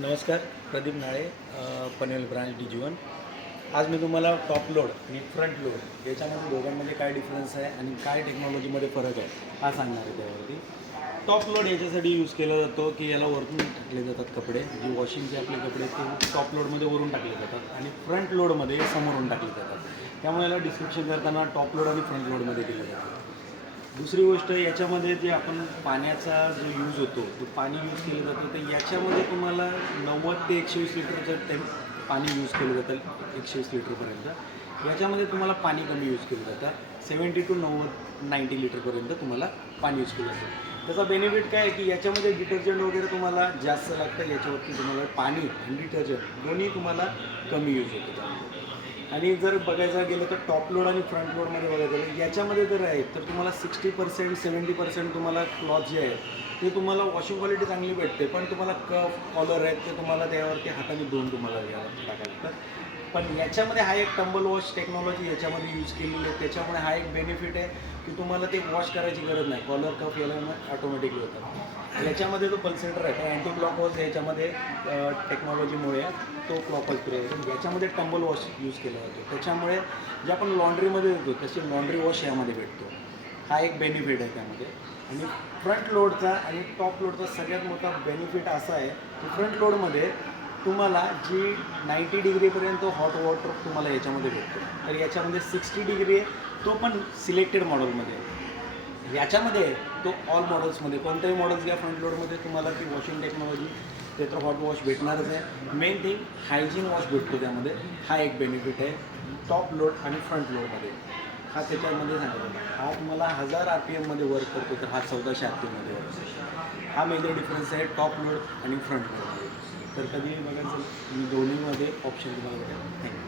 नमस्कार, प्रदीप नाळे, Panvel branch D1. आज मी तुम्हाला टॉप लोड आणि फ्रंट लोड याच्यामध्ये दोघांमध्ये काय डिफरन्स आहे आणि काय टेक्नॉलॉजीमध्ये फरक आहे हा सांगणार आहे त्यावरती. टॉप लोड याच्यासाठी यूज केला जातो की याला वरून टाकले जातात कपडे, जे वॉशिंगचे आपले कपडे ते टॉप लोडमध्ये वरून टाकले जातात आणि फ्रंट लोडमध्ये समोरून टाकले जातात. त्यामुळे याला डिस्क्रिप्शन करताना टॉप लोड आणि फ्रंट लोडमध्ये दिलं जातं. दुसरी गोष्ट याच्यामध्ये जे आपण पाण्याचा जो यूज होतो तो पाणी यूज केलं जातं तर याच्यामध्ये तुम्हाला 90 ते 120 लिटरचं पाणी यूज केलं जातं 120 लिटरपर्यंत. याच्यामध्ये तुम्हाला पाणी कमी यूज केलं जातं 70 to 90 लिटरपर्यंत तुम्हाला पाणी यूज केलं जातं. त्याचा बेनिफिट काय आहे की याच्यामध्ये डिटर्जंट वगैरे तुम्हाला जास्त लागतं, याच्यावरती तुम्हाला पाणी आणि डिटर्जंट दोन्ही तुम्हाला कमी यूज होतं त्यामध्ये. आणि जर बघायचं गेलं तर टॉप लोड आणि फ्रंट लोडमध्ये बघायचं गेलं याच्यामध्ये जर आहे तर तुम्हाला 60% 70% तुम्हाला क्लॉथ जे आहे ते तुम्हाला वॉशिंग क्वालिटी चांगली भेटते, पण तुम्हाला कफ कॉलर आहेत ते तुम्हाला त्यावरती हाताने धुवून तुम्हाला यावरती टाकायला लागतात. पण याच्यामध्ये हा एक टंबल वॉश टेक्नॉलॉजी याच्यामध्ये यूज केलेली आहे, त्याच्यामुळे हा एक बेनिफिट आहे की तुम्हाला ते वॉश करायची गरज नाही, कॉलर कफ याला ऑटोमॅटिकली होतात. याच्यामध्ये जो पल्सेटर आहे तो अँटी क्लॉकवॉश याच्यामध्ये टेक्नॉलॉजीमुळे तो क्लॉकवॉश फिरवतो. याच्यामध्ये टंबल वॉश यूज केला जातो, त्याच्यामुळे जे आपण लॉन्ड्रीमध्ये देतो तशी लॉन्ड्री वॉश यामध्ये भेटतो. हा एक बेनिफिट आहे त्यामध्ये. आणि फ्रंट लोडचा आणि टॉप लोडचा सगळ्यात मोठा बेनिफिट असा आहे की फ्रंट लोडमध्ये तुम्हाला जी 90 डिग्रीपर्यंत हॉट वॉटर तुम्हाला याच्यामध्ये भेटतो, तर याच्यामध्ये 60 डिग्री आहे, तो पण सिलेक्टेड मॉडेलमध्ये आहे. याच्यामध्ये तो ऑल मॉडेल्समध्ये कोणत्याही मॉडेल्स घ्या फ्रंट लोडमध्ये तुम्हाला ती वॉशिंग टेक्नॉलॉजी ते तर हॉट वॉश भेटणारच आहे. मेन थिंग हायजीन वॉश भेटतो त्यामध्ये. हा एक बेनिफिट आहे टॉप लोड आणि फ्रंट लोडमध्ये. हा त्याच्यामध्ये सांगितलं हा तुम्हाला 1000 RPMमध्ये वर्क करतो, तर हा 1400 RPMमध्ये वर्क करतो. हा मेजर डिफरन्स आहे टॉप लोड आणि फ्रंट लोडमध्ये. तर कधी बघायचं मी दोन्हीमध्ये ऑप्शन तुम्हाला भेटेल. थँक्यू.